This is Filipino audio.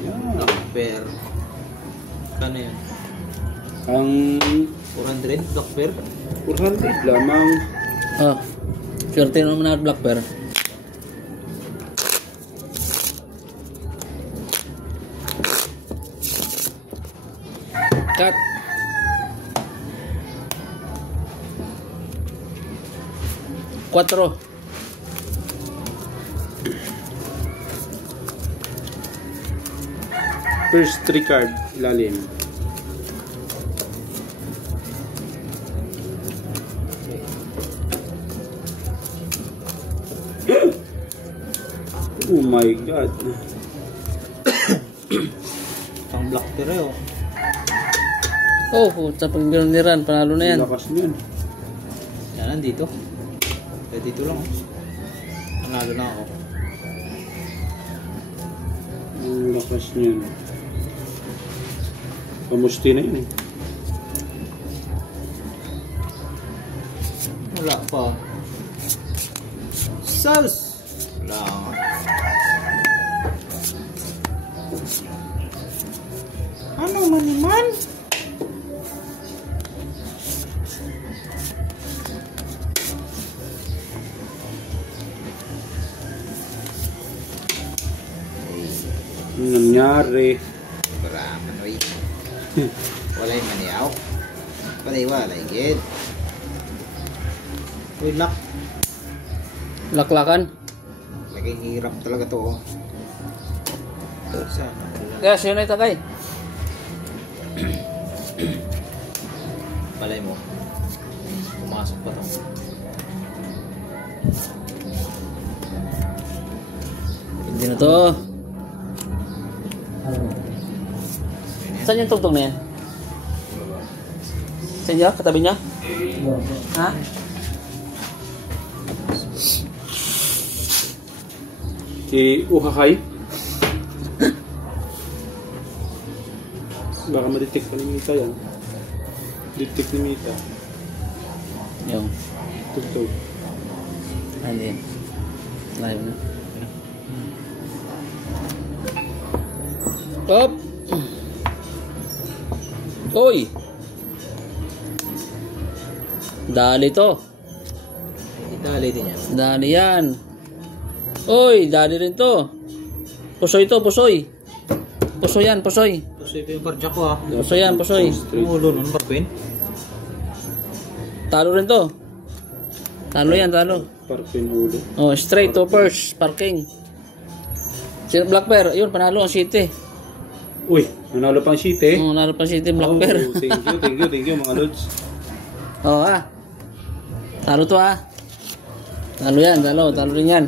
Yan. Bear. Kano yan? Ang 400 Black Bear? 400 lamang. Oh. Swerte naman na Black Bear. Cut. Cuatro. First 3 card, ilalim. Oh my God. Ang Black Bear eh oh. Oh, sa pagganiran, panalo na yan. Lakas niyan. Yan, nandito. Eh, dito lang oh. Panalo na ako. Ang lakas niyan. Kamusti na yun eh. Wala pa. Sauce! Wala. Ano maniman? Ano nangyari? Wala manoy. Wala yung maniaw. Wala gid. Uy, lock. Laklakan. Laging hirap talaga to oh. Sana. Kaya siya na itagay. Malay mo. Pumasok pa to. Hindi na to. Saan yung tugtog na yan? Sa inyo? Katabi niya? Ha? Si Uhakay? Baka ma-detect pa ni Mita yan. Detect ni Mita. Yung. Tugtog. Ano yun? Live na. Up! Uy! Dali to. Dali din yan. Dali yan. Uy! Dali rin to. Pusoy to, pusoy. Pusoy yan, pusoy. Pusoy pa yung barjak ko ah. Pusoy yan, pusoy. Umulo nun, Barpin. Talo rin to. Talo yan, talo. Parking ulo. Oh, straight to first. Parking. Si Black Bear, yun, panalo ang City. Uy, nanalo pang sheet eh. Oh, nanalo pa City, Black Bear. Oh, thank you mga lods. Oh, ah. Talo to ah. Talo yan, talo rin yan.